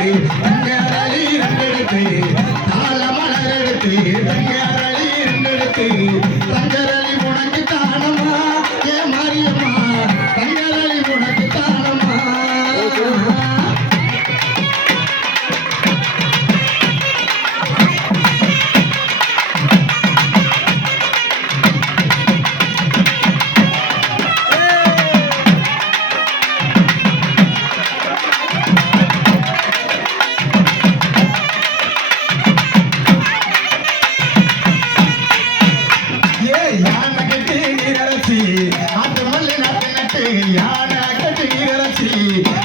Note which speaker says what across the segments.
Speaker 1: Amém. நட்டு யார கட்டுகிறச்சி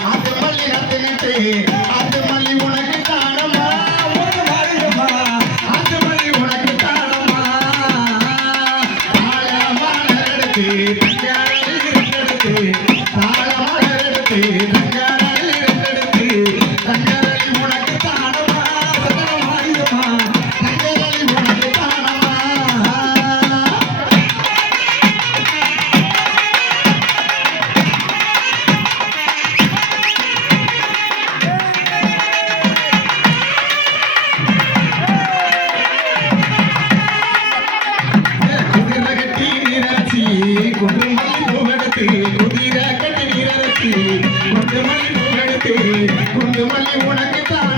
Speaker 1: அது மல்லி நட்டு நட்டு அது மல்லி உனக்கு தானமா ஒரு வருடமா அது மல்லி உனக்கு தானமா ஆழமான எடுத்து தாழமான எடுத்து தங்காள you wanna get down.